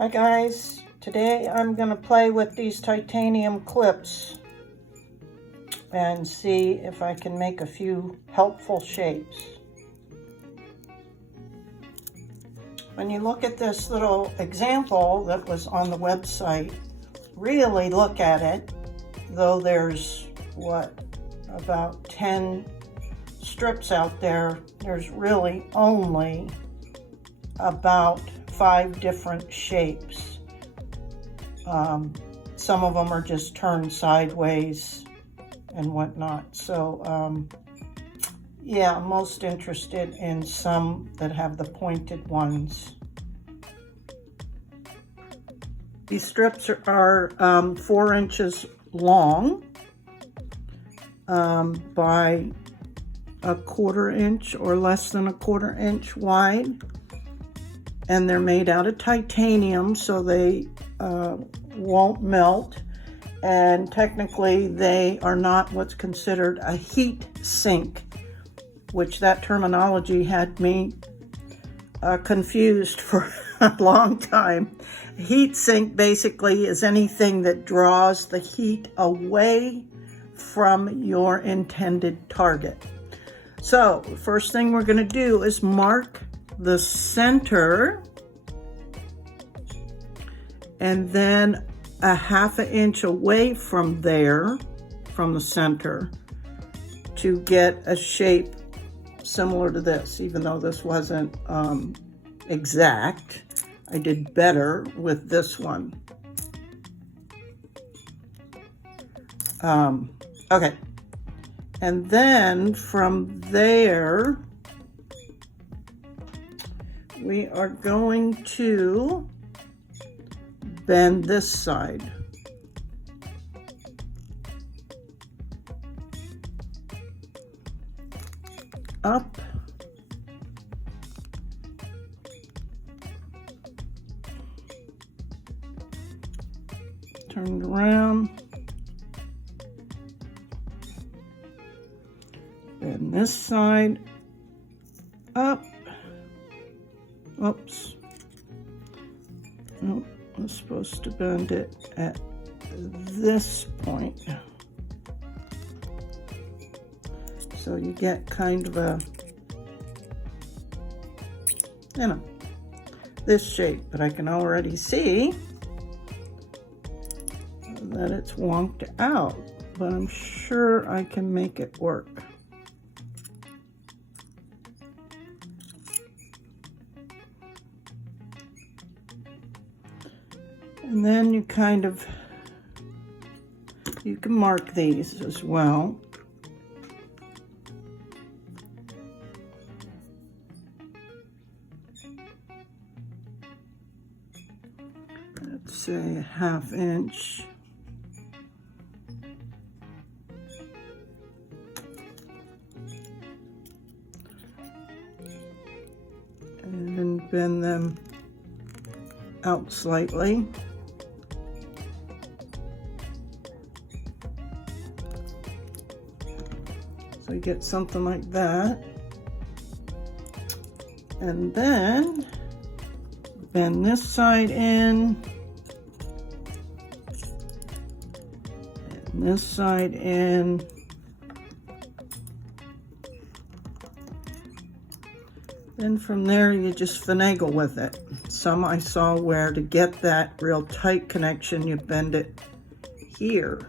Hi guys, today I'm going to play with these titanium clips and see if I can make a few helpful shapes. When you look at this little example that was on the website, really look at it, though there's about 10 strips out there, there's really only about 5 different shapes. Some of them are just turned sideways and whatnot. So yeah, I'm most interested in some that have the pointed ones. These strips are 4 inches long by a 1/4 inch or less than a 1/4 inch wide. And they're made out of titanium, so they won't melt. And technically, they are not what's considered a heat sink, which that terminology had me confused for a long time. A heat sink basically is anything that draws the heat away from your intended target. So, the first thing we're going to do is mark the center, and then a 1/2 inch away from there, from the center, to get a shape similar to this. Even though this wasn't exact, I did better with this one. Okay, and then from there we are going to bend this side. Up. Turn it around. Bend this side. Up. Oops. Nope, I'm supposed to bend it at this point. So you get kind of a, this shape, but I can already see that it's wonked out, but I'm sure I can make it work. And then you you can mark these as well. Let's say a 1/2 inch. And then bend them out slightly. So you get something like that. And then bend this side in, and this side in. Then from there you just finagle with it. Some I saw where to get that real tight connection, you bend it here.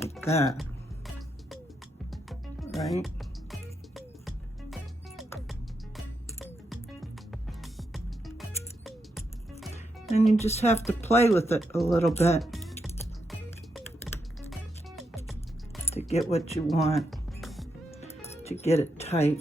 Like that, right? And you just have to play with it a little bit to get what you want, to get it tight.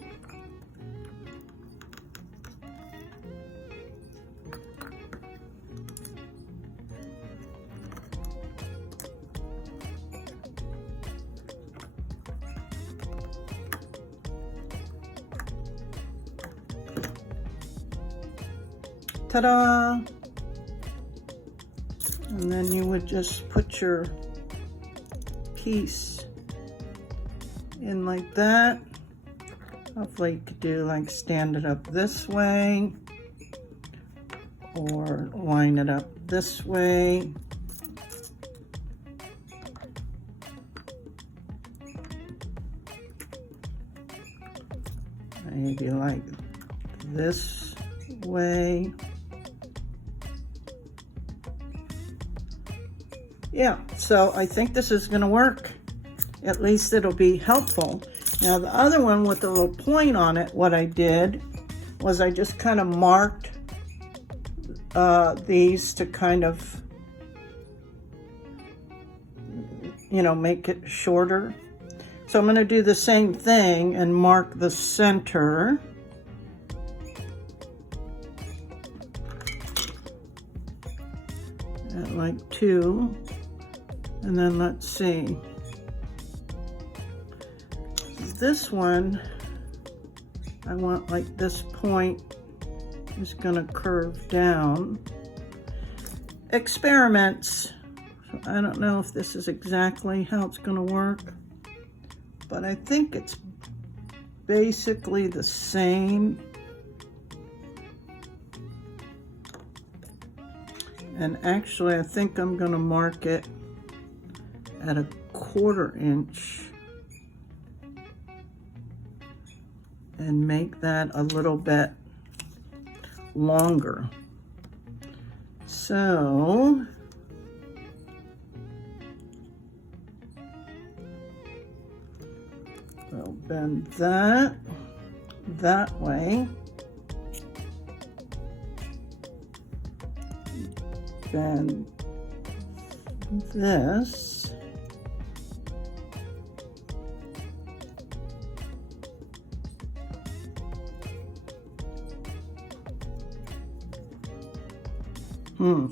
Ta-da! And then you would just put your piece in like that. Hopefully you could do like stand it up this way or line it up this way. Maybe like this way. Yeah, so I think this is going to work. At least it'll be helpful. Now the other one with the little point on it, what I did was I just kind of marked these to kind of, you know, make it shorter. So I'm going to do the same thing and mark the center. At like 2. And then let's see. This one, I want like this point is going to curve down. Experiments. So I don't know if this is exactly how it's going to work, but I think it's basically the same. And actually, I think I'm going to mark it at 1/4 inch and make that a little bit longer. So we'll bend that way. Bend this. You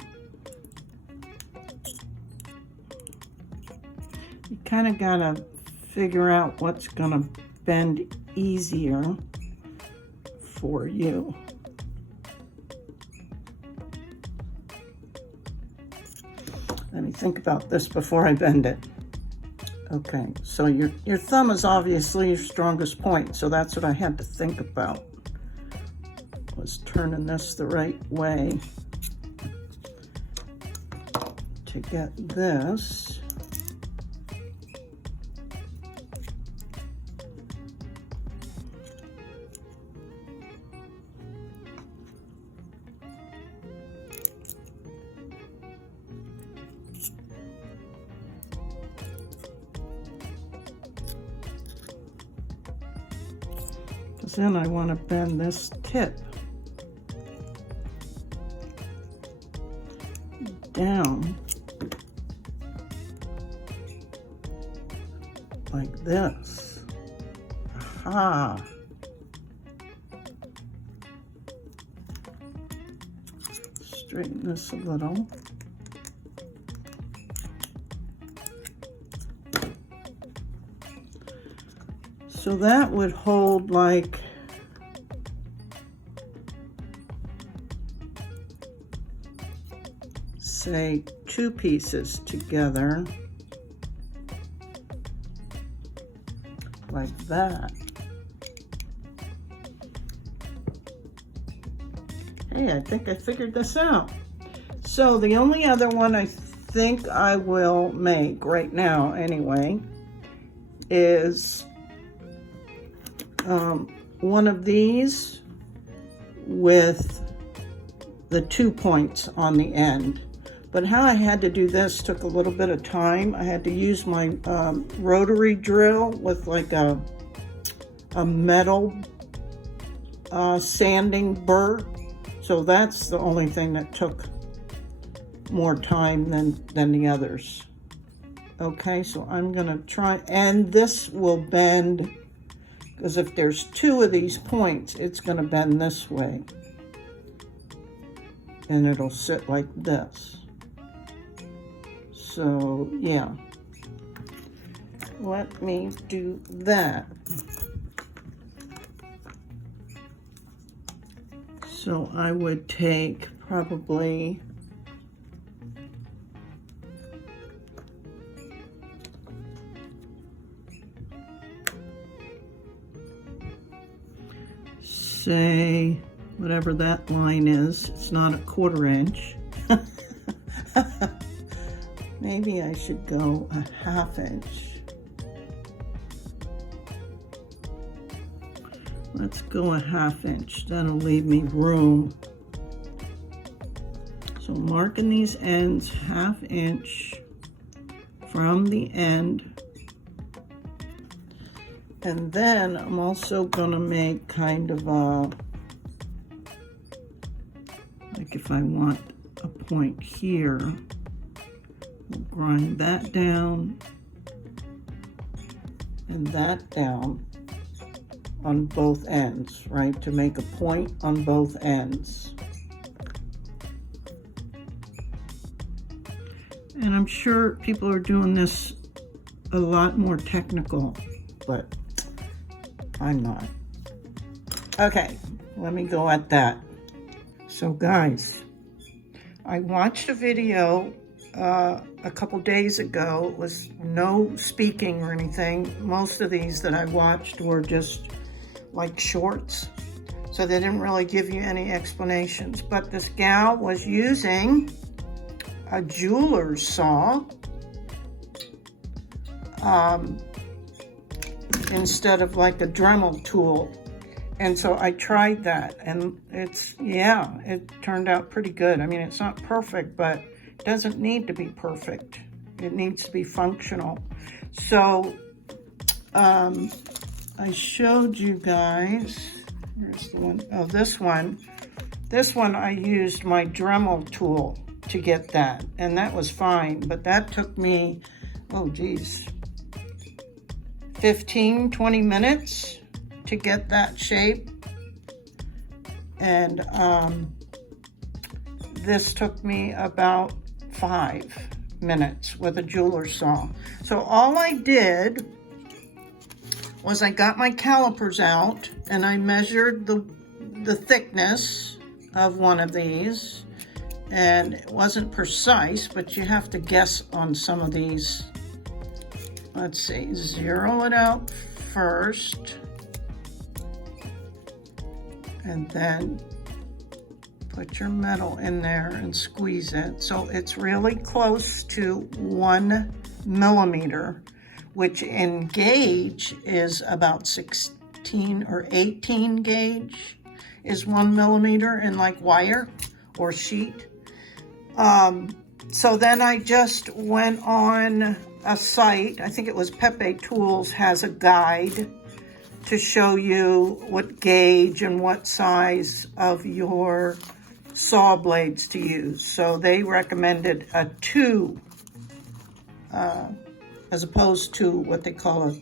kind of gotta figure out what's gonna bend easier for you. Let me think about this before I bend it. Okay, so your thumb is obviously your strongest point, so that's what I had to think about, was turning this the right way to get this. Because then I want to bend this tip down like this. Aha. Straighten this a little. So that would hold like say 2 pieces together like that. Hey, I think I figured this out. So the only other one I think I will make right now anyway is one of these with the 2 points on the end. But how I had to do this took a little bit of time. I had to use my rotary drill with like a metal sanding burr. So that's the only thing that took more time than the others. Okay, so I'm gonna try, and this will bend, because if there's 2 of these points, it's gonna bend this way. And it'll sit like this. So, yeah. Let me do that. So I would take probably say, whatever that line is, it's not a 1/4 inch. Maybe I should go a 1/2 inch. Let's go a 1/2 inch. That'll leave me room. So marking these ends 1/2 inch from the end. And then I'm also gonna make kind of a, like if I want a point here, we'll grind that down and that down on both ends, right? To make a point on both ends. And I'm sure people are doing this a lot more technical, but I'm not. Okay, let me go at that. So guys, I watched a video a couple days ago. It was no speaking or anything. Most of these that I watched were just like shorts, so they didn't really give you any explanations. But this gal was using a jeweler's saw instead of like a Dremel tool. And so I tried that, and it turned out pretty good. I mean, it's not perfect, but it doesn't need to be perfect. It needs to be functional. So I showed you guys, here's the one, oh, this one. This one I used my Dremel tool to get that, and that was fine, but that took me, oh geez, 15-20 minutes to get that shape. And this took me about 5 minutes with a jeweler's saw. So all I did was I got my calipers out and I measured the thickness of one of these, and it wasn't precise, but you have to guess on some of these. Let's see, zero it out first, and then put your metal in there and squeeze it. So it's really close to 1 millimeter, which in gauge is about 16 or 18 gauge is 1 millimeter in like wire or sheet. So then I just went on a site, I think it was Pepe Tools has a guide to show you what gauge and what size of your saw blades to use. So they recommended a 2 as opposed to what they call a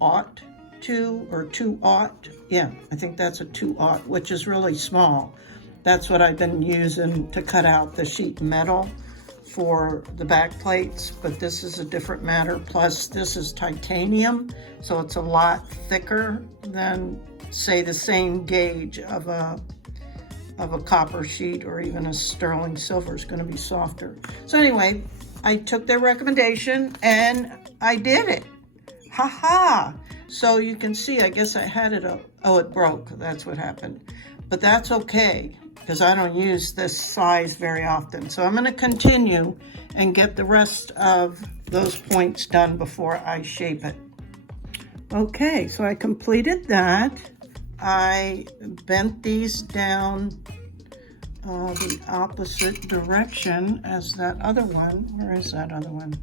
0.2 or 2/0. Yeah, I think that's a 2/0, which is really small. That's what I've been using to cut out the sheet metal for the back plates, but this is a different matter. Plus this is titanium, so it's a lot thicker than, say, the same gauge of a copper sheet, or even a sterling silver is going to be softer. So anyway, I took their recommendation and I did it. Ha. So you can see, I guess I had it, oh, it broke. That's what happened. But that's okay, because I don't use this size very often. So I'm going to continue and get the rest of those points done before I shape it. Okay, so I completed that. I bent these down the opposite direction as that other one. Where is that other one?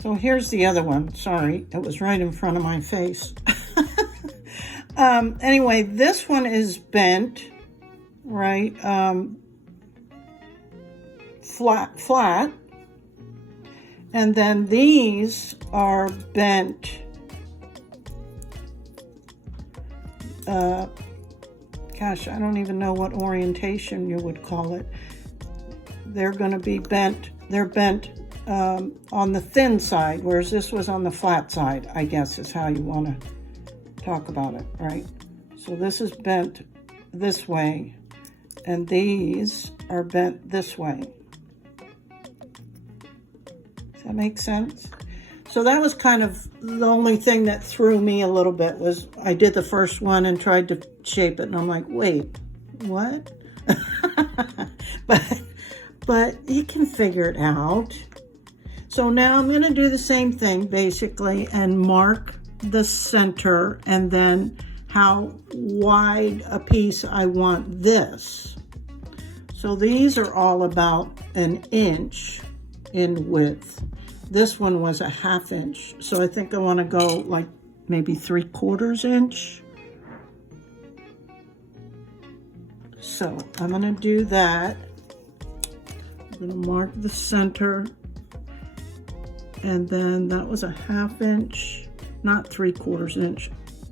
So here's the other one. Sorry, it was right in front of my face. Anyway, this one is bent, right? Flat. And then these are bent, gosh, I don't even know what orientation you would call it. They're going to be bent, they're bent on the thin side, whereas this was on the flat side, I guess is how you want to talk about it, right? So this is bent this way, and these are bent this way. Does that make sense? So that was kind of the only thing that threw me a little bit was I did the first one and tried to shape it. And I'm like, wait, what? but you can figure it out. So now I'm going to do the same thing basically and mark the center and then how wide a piece I want this. So these are all about 1 inch in width. This one was a 1/2 inch. So I think I want to go like maybe 3/4 inch. So I'm going to do that. I'm going to mark the center. And then that was a 1/2 inch, not 3/4 inch.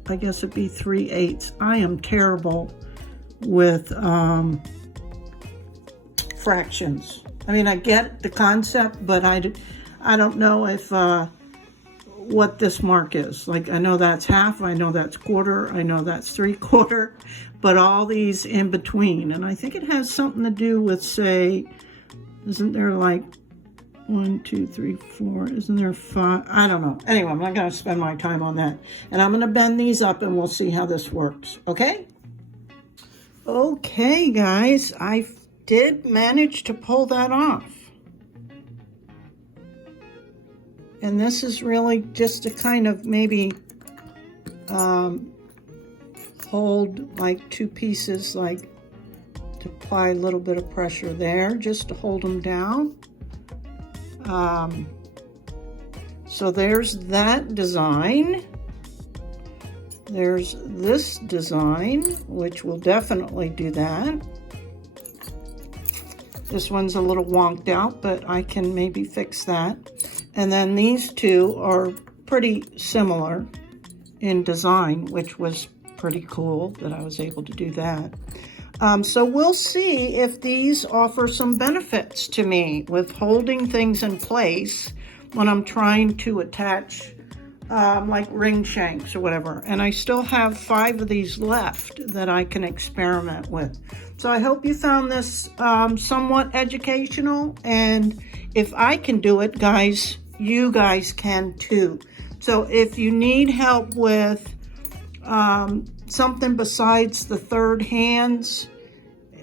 I guess it'd be 3/8. I am terrible with fractions. I mean, I get the concept, but I don't know if what this mark is. Like, I know that's 1/2, I know that's 1/4, I know that's 3/4, but all these in between. And I think it has something to do with, say, isn't there like 1, 2, 3, 4, isn't there 5? I don't know. Anyway, I'm not going to spend my time on that. And I'm going to bend these up and we'll see how this works. Okay? Okay, guys. I did manage to pull that off. And this is really just to kind of maybe hold like 2 pieces, like to apply a little bit of pressure there, just to hold them down. So there's that design. There's this design, which will definitely do that. This one's a little wonked out, but I can maybe fix that. And then these two are pretty similar in design, which was pretty cool that I was able to do that. So we'll see if these offer some benefits to me with holding things in place when I'm trying to attach like ring shanks or whatever. And I still have 5 of these left that I can experiment with. So I hope you found this somewhat educational. And if I can do it, guys, you guys can too. So if you need help with something besides the third hands,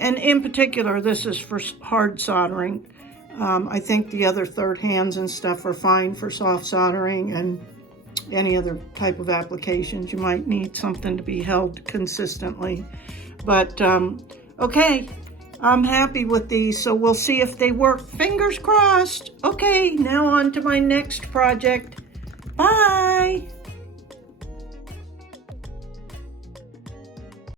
and in particular, this is for hard soldering. I think the other third hands and stuff are fine for soft soldering and any other type of applications. You might need something to be held consistently. But, okay, I'm happy with these, so we'll see if they work. Fingers crossed. Okay, now on to my next project. Bye.